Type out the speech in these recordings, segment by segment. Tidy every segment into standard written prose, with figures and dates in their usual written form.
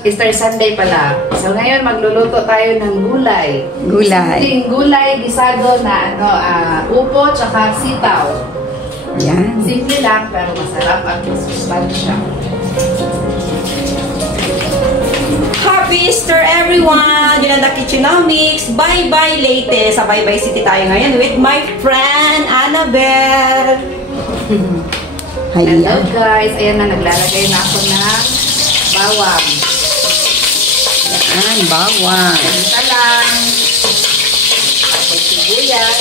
Easter Sunday pala. So ngayon magluluto tayo ng gulay. Gulay. Gulay gisado na upo tsaka sitaw. Yan. Simple lang pero masarap at masustansya. Happy Easter everyone! Yolanda Kitchenomics. Bye-bye Leyte. Sa Bye-bye City tayo ngayon with my friend Annabelle. Hello guys. Ayan na, naglalagay na ako ng bawang. Yan, bawang. Ganito lang. Tapos sibuyas.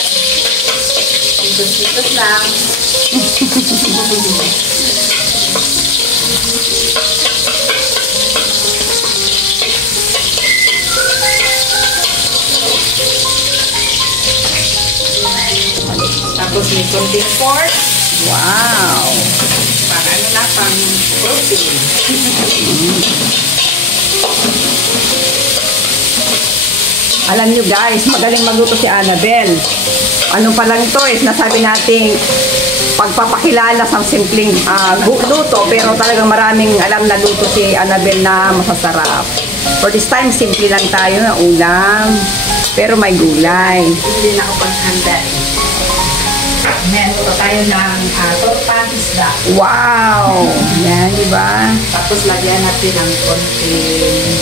Sitos-sitos lang. Tapos may konting pork. Wow! Para ano na, pang protein. Alam nyo guys, magaling magluto si Annabelle. Ano pa lang ito nasabi nating pagpapakilala sa simpleng luto, pero talagang maraming alam na luto si Annabelle na masasarap. For this time, simple lang tayo na ulam, pero may gulay. Hindi na ako paghanda. Meron tayo ng tortang isda. Wow! Yan, di ba? Tapos lagyan natin ng konting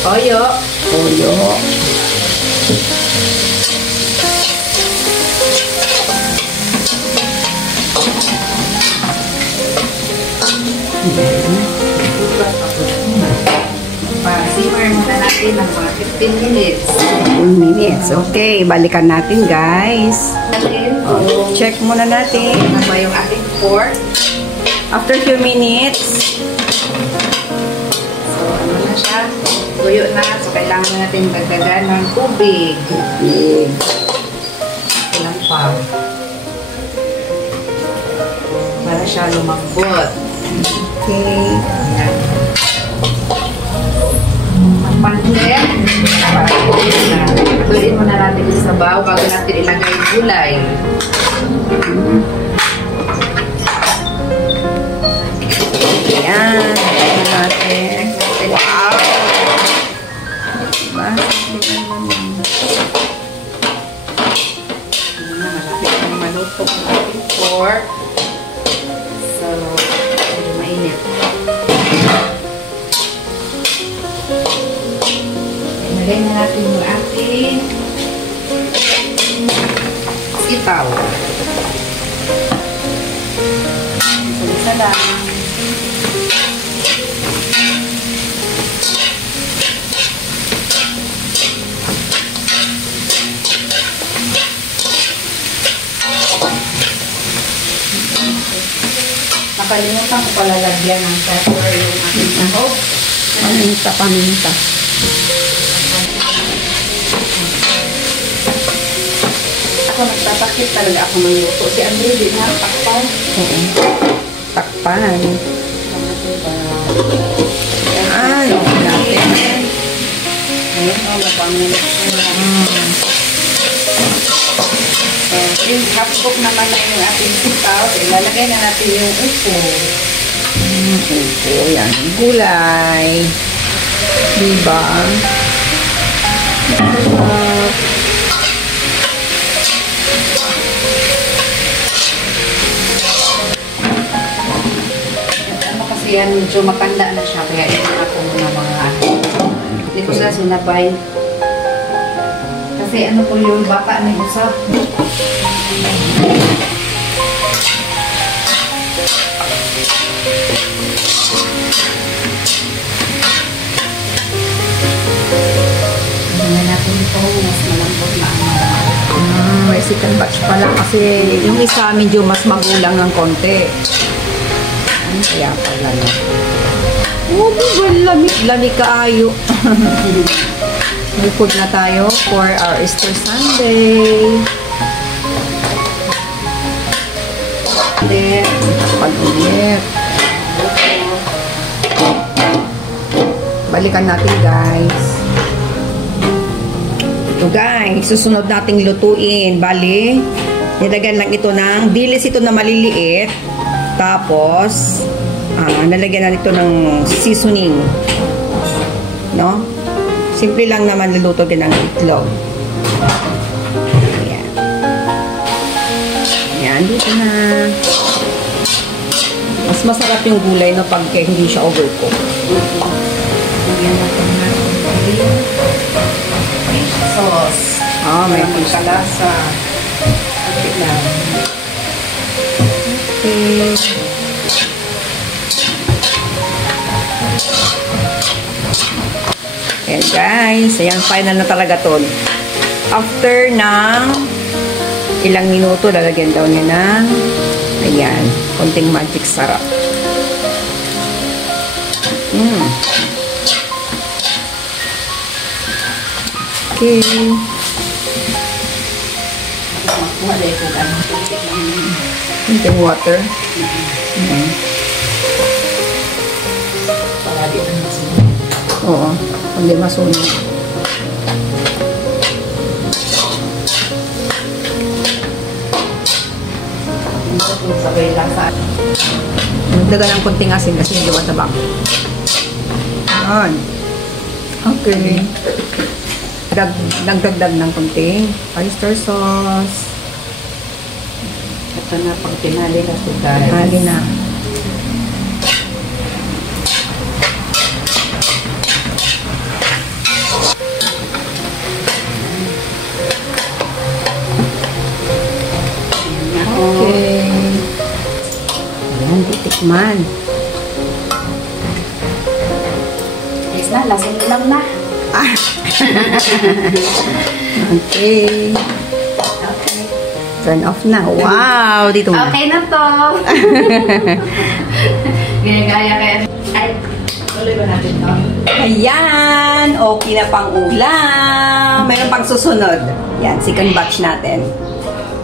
toyo. Toyo. Pa-simmer muna natin ng mga 15 minutes. 15 minutes. Okay, balikan natin guys. Check muna natin. Ano ba yung ating pork? After few minutes. So, ano na siya? Tuyo na. So, kailangan natin dagdagan ng tubig. Ilang pa. Para siya lumambot. Okay. Ayan. Pansin. Tuloyin muna natin sa sabaw bago natin ilagay gulay. Ayan. Tignan natin. Wow! Diba? Malapit na maluto ang ating pork. So, medyo mainit. Ilagay na natin yung ating sitaw. So, isa lang. Nakalimutan ko pala lagyan ng pepper yung ating sahog. Paminta. Ako nagtatakip talaga ako ng luto. Si Andre, di na takpan. Oo. Takpan. Ay, okay natin. ayun, mapangin. Yung half cook naman na yung ating sitaw. So, ilalagay na natin yung upo. Upo, yan. Gulay. Diba? Ano kasi yan, medyo matanda na siya. Kaya yun ako muna mga hindi ko sila sinabay. Kasi ano po yung bata na usap. Hindi natin ito, mas malambot na May second batch pala kasi yung isa medyo mas magulang ng konti. Kaya pala na. Oh, lamig kaayo. May food na tayo for our Easter Sunday. Pag-ulit. Balikan natin guys. Ito guys, susunod nating lutuin. Bali, nilagyan lang ito ng dilis ito na maliliit. Tapos, nalagyan na ito ng seasoning. Simple lang naman luluto din ang itlog. Ayan. Ayan, dito na. Mas masarap yung gulay no pag hindi siya overcook. Lagyan natin ng fish sauce. May Para fish. magkalasa. Okay lang. Okay. Ayan guys, ayan final na talaga to. After ng ilang minuto, lalagyan daw niya ng ayan, konting magic sarap. Okay. Makuha dahil kung ano. Konting water. Para di na masunod. Oo, hindi masunog. Kung sabay lang sa Nagdagan ng konting asin kasi hindi matabang. Ayan. Okay. Nagdagdag ng konting oyster sauce. ito na pag pinali na ito guys. Hali na. Okay. Ayan, titikman. Yes na, lasing lang na. Okay. Okay. Turn off na. Wow! Dito na. Okay na to. Ginagaya kaya. Ay, tuloy ba natin to? Ayan! Okay na pang ulam. Mayroon pang susunod. Yan, second batch natin.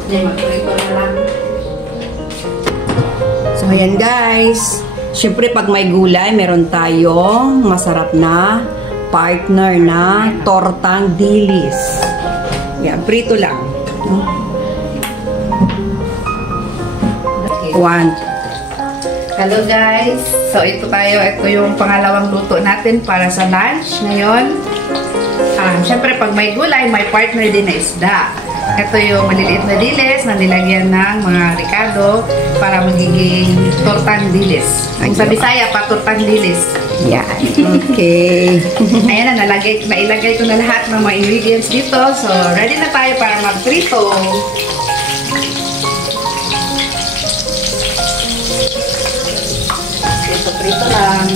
Hindi, mag-tuloy ko na lang. So, ayan guys. Siyempre, pag may gulay, meron tayong masarap na partner na tortang dilis. Yan, prito lang. Okay. One. Hello guys! So ito tayo, ito yung pangalawang luto natin para sa lunch ngayon. Siyempre pag may gulay, may partner din na isda. Ito yung maliliit na dilis na nilagyan ng mga ricado para magiging tortang dilis. Kung sa Bisaya pa, tortang dilis. Yan. Okay. Ayan na, nailagay ko na lahat ng mga ingredients dito. So ready na tayo para magprito. Prito lang.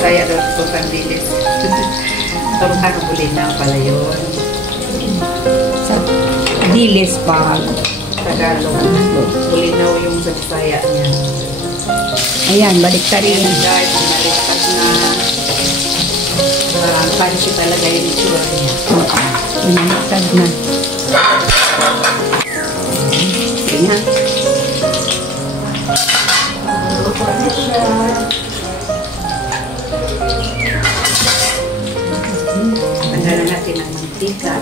Saya daw ito kandilis. Tortang bulinaw pala yun. Sa dilis pa. Tagalog. Bulinaw yung sa Bisaya niya. Ayan, balik ka rin. Ayan guys, nalipat na. Parang pansi talaga yung itsura niya. Pinaliktad na. Ayan. Luto na siya. Tanggalan natin ang mantika.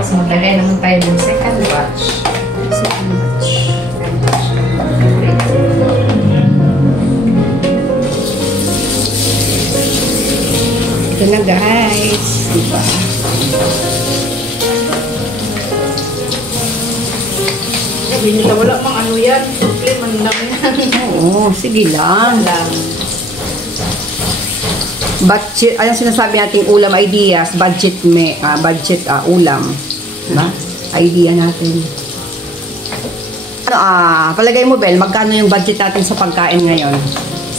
Tapos maglagay naman tayo ng second batch. Second batch. Ito na guys. Diba? Sabi nila, wala pang ano yan. Simple, man lang yan. Oo, sige lang. Budget, anong sinasabi nating ulam ideas? Budget ulam. Diba? Idea natin. Palagay mo, Bel, magkano yung budget natin sa pagkain ngayon?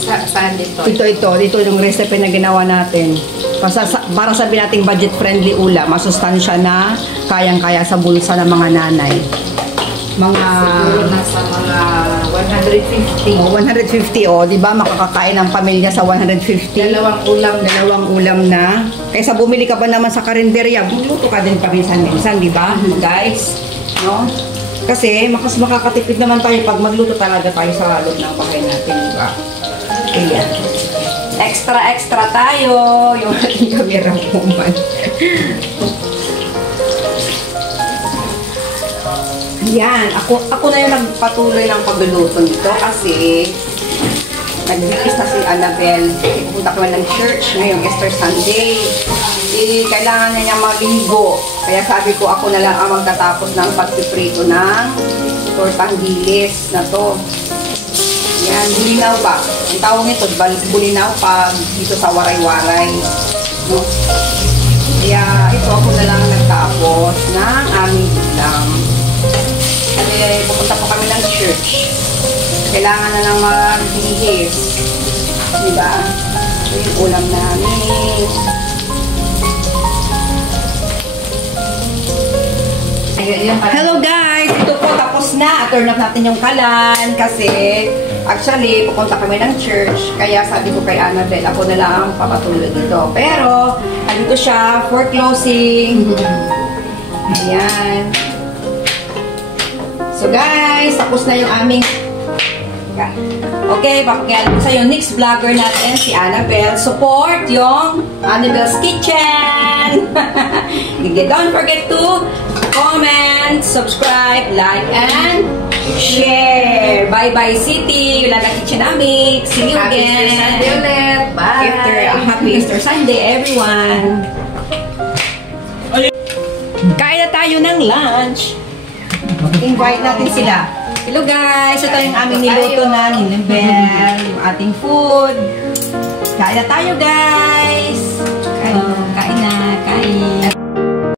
Saan dito? Ito yung recipe na ginawa natin. Para sabihin nating budget-friendly ulam, masustansya na, kayang-kaya sa bulsa ng mga nanay. Mga Siguro nasa mga 150. O, 150, o, di ba? Makakakain ang pamilya sa 150. Dalawang Ulam na. Kaysa bumili ka ba naman sa karinderya, magluto ka din paminsan-minsan, di ba, guys? No? Kasi, mas makakatipid naman tayo pag magluto talaga tayo sa loob ng bahay natin, di ba? Kaya, extra tayo. Yung ating camera woman. Yan, ako na yung nagpatuloy ng pagluluto nito kasi nag-release na si Annabel. Pupunta kami ng church ngayong Easter Sunday. Kailangan niya maligo. Kaya sabi ko ako na lang ang magtatapos ng pagpiprito ng tortang dilis na to. Yan, bulinaw ba? Ang tawag nito, bulinaw pag dito sa waray-waray. No? Kaya ito ako na lang nagtapos ng aming ulam. Kasi pupunta po kami ng church. Kailangan na lang magbihis. Diba? Ito yung ulam namin. Hello guys! Ito po tapos na. Turn off natin yung kalan kasi actually pupunta kami ng church. Kaya sabi ko kay Annabel, ako na lang papatuloy dito. Pero, andito siya for closing. Ayan. So guys, tapos na yung aming okay, papakilala ko sa yung next vlogger natin, si Annabel. Support yung Annabel's Kitchen. Don't forget to comment, subscribe, like, and share. Bye-bye City, Yolanda Kitchenamics. See you Happy again. Easter Sunday ulit. Bye. Happy Easter Sunday, everyone. Kain na tayo ng lunch. Invite natin sila. Hello guys, ito yung aming niluto na ni Annabel, yung ating food. Kain na tayo guys.